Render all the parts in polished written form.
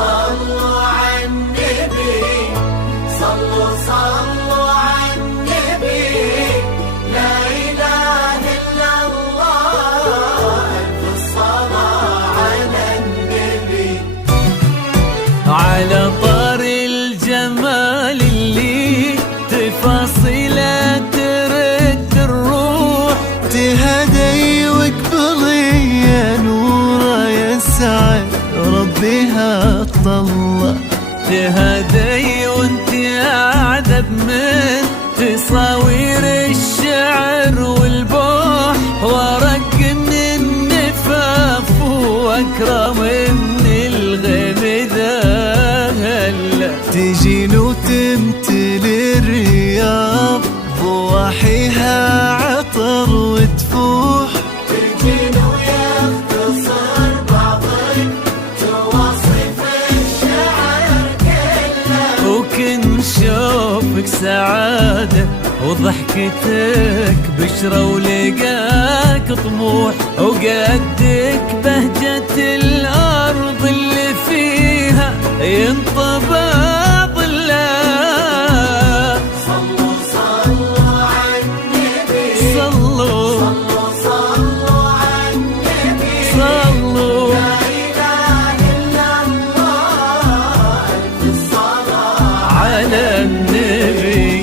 صلوا على النبي، صلوا صلوا على النبي، لا إله إلا الله، ألف الصلاة على النبي. على طار الجمال اللي تفاصيله ترد الروح، تهدي واقبلي يا نوره يسعد ربها طلع. تهدي وانت قاعدة بمن تصاوير الشعر والبوح، ورق من النفاف واكرم من الغيم ذا هلا. تجين وتمتلي الرياض ضواحيها عطر وتفوح، تجين ويختصر بعض تواصف الشعر كله، وكن شوفك سعادة وضحكتك بشرة ولقاك طموح، وقدك بهجة الأرض اللي فيها ينطبع ظلها. صلوا صلوا على النبي، صلوا صلوا صلوا على النبي، صلوا لا إله إلا الله، ألف الصلاة على النبي.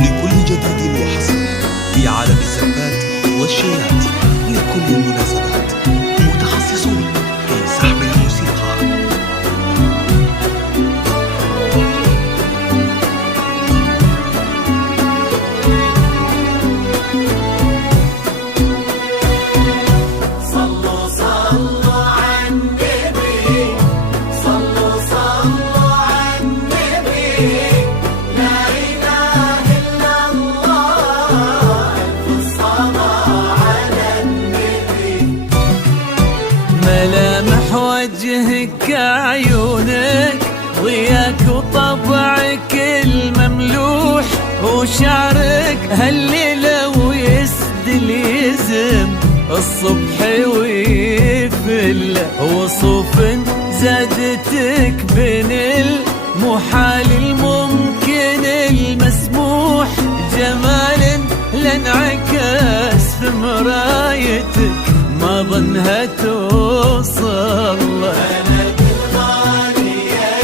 لكل جديد وحصري في عالم الزفات والشيلات، لكل المناسبات متخصصون في سحب الموسيقى. صلوا صلوا على النبي، صلوا صلوا على النبي، لا إله إلا الله، ألف الصلاة على النبي. ملامح وجهك عيونك ضياك وطبعك المملوح، وشعرك هالليلة ويسدل يزم الصبح ويفل، وصوف زادتك بين المحال الممكن المسموح، جمال لانعكاس في مرايتك ما ظنها توصل. أنا الغالي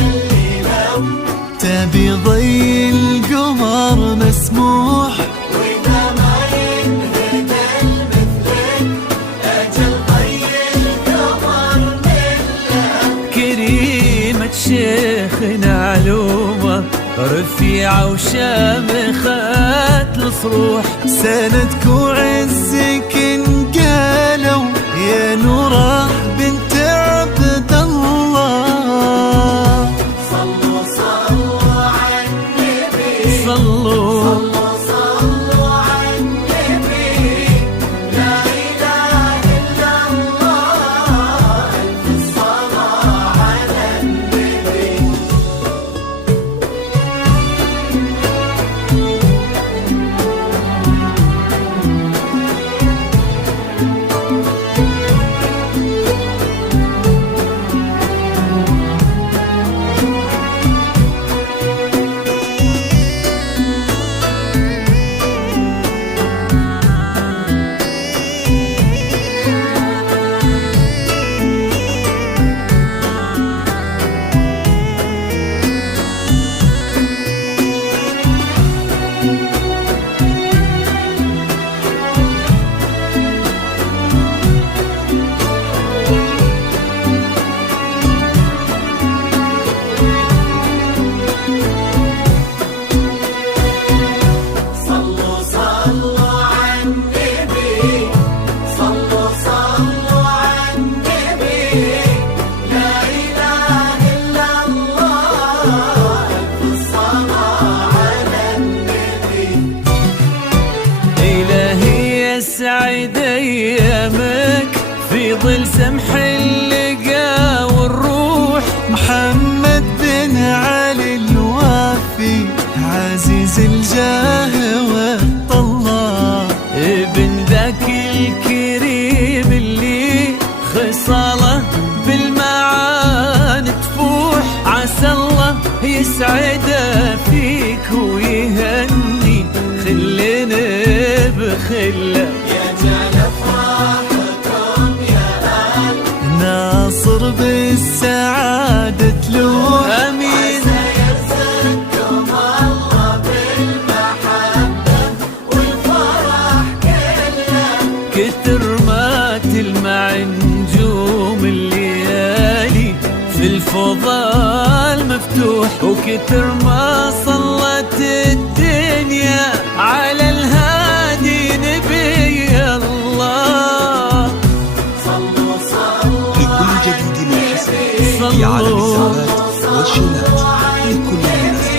اللي لو تبي ضي القمر مسموح، وإذا ما ينهد مثلك أجل ضي القمر مله. كريمة شيخنا علومة رفيعة وشامخة الصروح، سندك وعزك انقالوا يا نوره بنت عبد الله. صلوا صلوا على النبي، صلوا صلوا صلوا على النبي، لا إله إلا الله، ألف الصلاة على النبي. سمح اللقا والروح. محمد بن علي الوافي عزيز الجاه والطلال، ابن ذاك الكريم اللي خصاله بالمعاني تفوح. عسى الله يسعده فيك ويهني خلنا بخله. يجعل افراحكم يا اهل ناصر بالسعادة تلوح. امين. سيرزقكم الله بالمحبة والفرح كله. كتر ما تلمع نجوم الليالي في الفضاء مفتوح، وكتر ما صلت الدنيا على الهادي نبي الله. صلوا صلوا لكل جديد حسن في عالم الزعامات والشيلات لكل الناس.